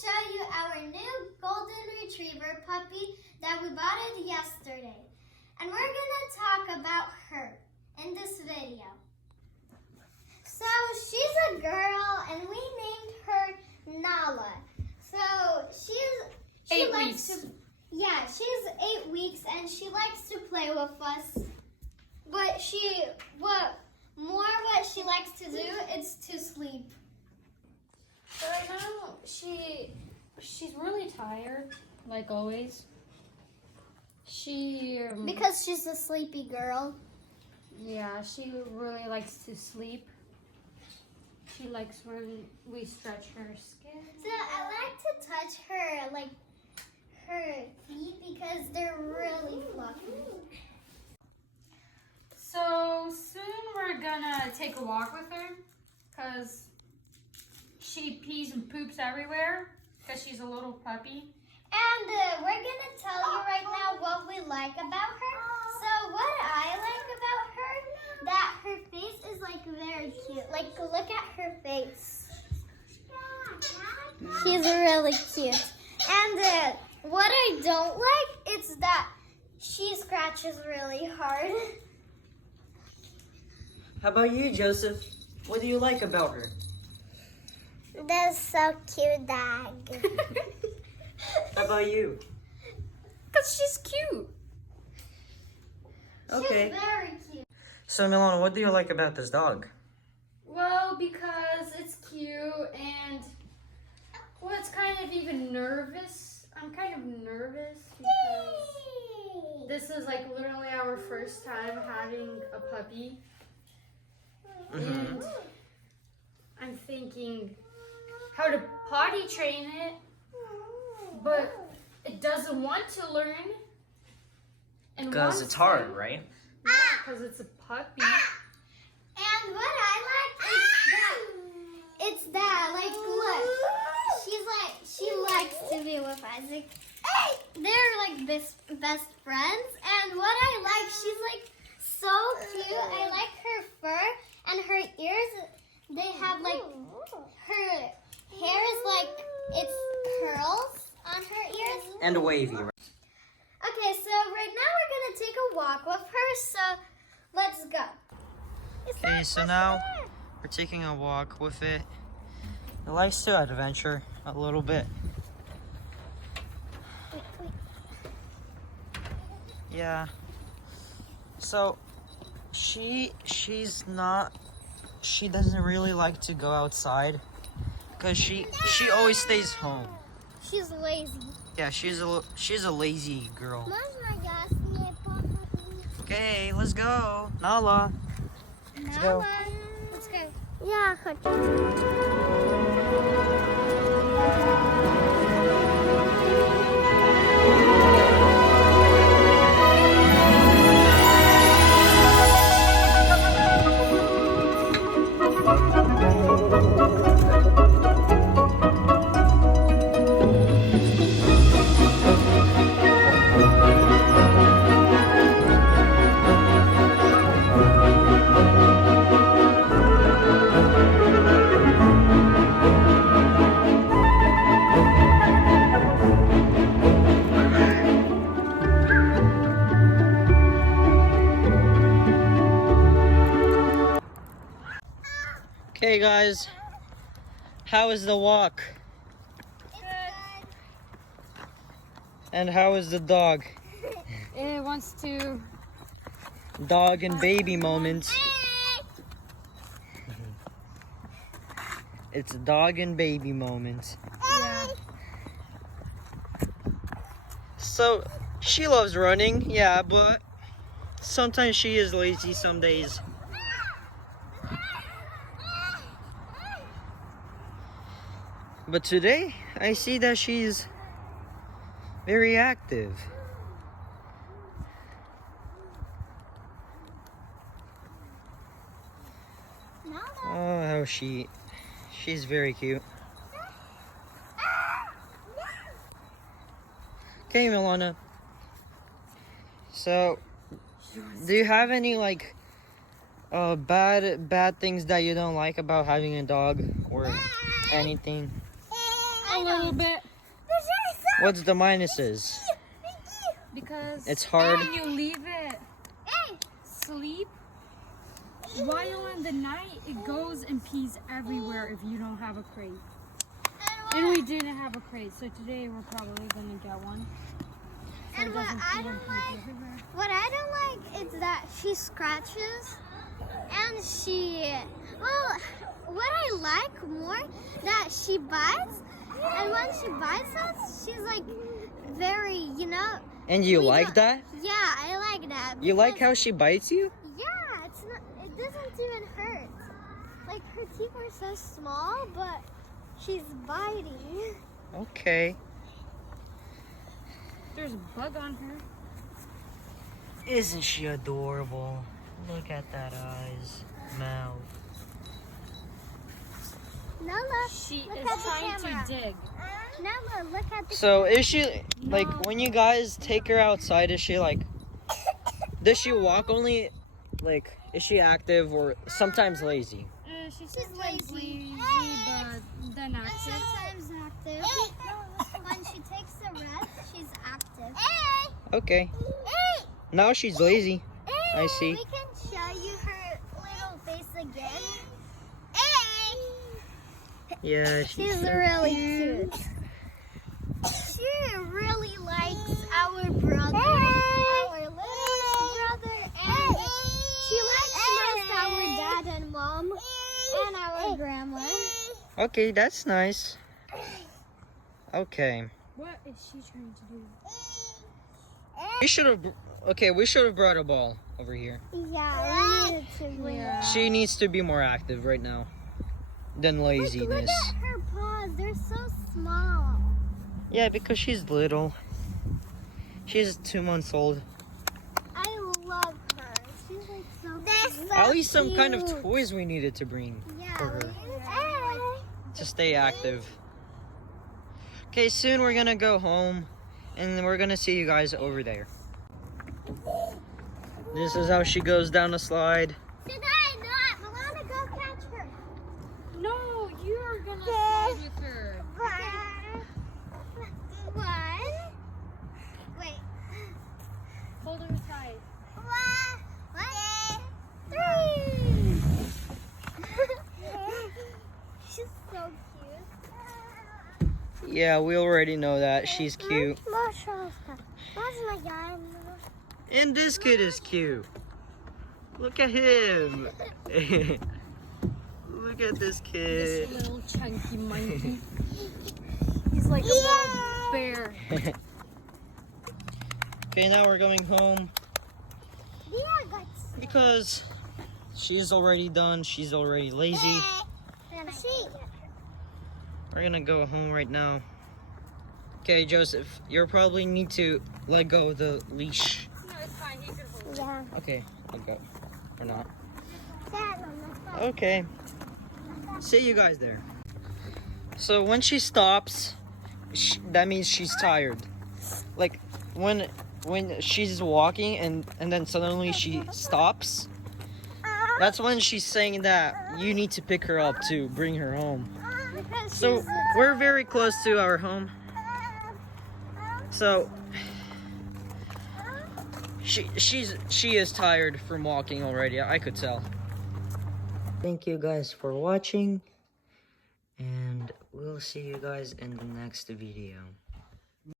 show you our new golden retriever puppy that we bought it yesterday. And we're gonna talk about her in this video. So she's a girl and we named her Nala. So she 8 likes weeks. to, yeah, she's 8 weeks and she likes to play with us. But what she likes to do is to sleep. So right now she's really tired, like always. Because she's a sleepy girl. Yeah, she really likes to sleep. She likes when we stretch her skin. So I like to touch her feet because they're really fluffy. So soon we're gonna take a walk with her because she pees and poops everywhere because she's a little puppy. And we're gonna tell you right now what we like about her. So what I like about her, that her face is like very cute. Like look at her face. She's really cute. And what I don't like is that she scratches really hard. How about you, Joseph? What do you like about her? That's so cute, Dad. How about you? Because she's cute. Okay. She's very cute. So, Milana, what do you like about this dog? Well, because it's cute and, well, it's kind of even nervous. I'm kind of nervous because this is like literally our first time having a puppy. And I'm thinking how to potty train it, but it doesn't want to learn. And Because it's hard, right? Yeah, because it's a puppy. And what I like is that like look, she likes to be with Isaac. They're like best friends. And what I like, she's like so cute. I like her fur and her ears. They have like her hair is like it's curls on her ears. And wavy, right? Okay, so right now we're gonna take a walk with her. So let's go. Okay, so now we're taking a walk with it. It likes to adventure a little bit. Yeah. So she doesn't really like to go outside because she always stays home. She's lazy. Yeah, she's a lazy girl. Okay, let's go. Nala. Let's go. Let's go. Yeah, Okay, guys. How is the walk? And how is the dog? It wants to. Dog and baby moments. It's dog and baby moments. Yeah. So, she loves running, yeah, but sometimes she is lazy some days. But today, I see that she's very active. Oh, how she's very cute. Okay, Milana. So, do you have any like bad things that you don't like about having a dog or anything? I A little bit. What's the minuses? Because It's hard. when you leave it sleep, while in the night, it goes and pees everywhere if you don't have a crate. And we didn't have a crate, so today we're probably going to get one. So And what I don't like is that she scratches and what I like more that she bites, and when she bites us, she's like very, And you like that? Yeah, I like that. You like how she bites you? Yeah, it doesn't even hurt. Like her teeth are so small, but she's biting. Okay. There's a bug on her. Isn't she adorable? Look at that eyes, mouth. Nala, She look is at the trying camera. to dig. Nala, look at the So is she, like, No. when you guys take her outside, is she like, does she walk only, like, is she active or sometimes lazy? She's She's sometimes lazy. but then active. Sometimes active. When she takes a rest, she's active. Okay. Now she's lazy. I see. We can show you her little face again. Yeah, She's really cute. She really likes our brother, our little brother, and she likes most our dad and mom and our grandma. Okay, that's nice. Okay. What is she trying to do? We should have brought a ball over here. Yeah, we needed to bring her. She needs to be more active right now than laziness. Look at her paws, they're so small. Yeah, because she's little. She's 2 months old. I love her. She's like so cute. At least some kind of toys we needed to bring Yeah, for her we to stay active. Okay, soon we're gonna go home and we're gonna see you guys over there. This is how she goes down the slide. Should I not? Milana, go catch her. No, you are gonna slide with her. One. Wait. Hold her tight. Three. She's so cute. Yeah, we already know that. She's cute. And this kid is cute. Look at him. Look at this This kid. little chunky monkey. He's like a little bear. Okay, now we're going home because she's already done. She's already lazy. We're gonna go home right now. Okay, Joseph, you probably need to let go of the leash. No, it's fine. He can hold it. Yeah. Okay, let go. Or not. Okay. See you guys there. So when she stops, that means she's tired. Like when she's walking and then suddenly she stops, that's when she's saying that you need to pick her up to bring her home. So we're very close to our home. So she is tired from walking already. I could tell. Thank you guys for watching, and we'll see you guys in the next video.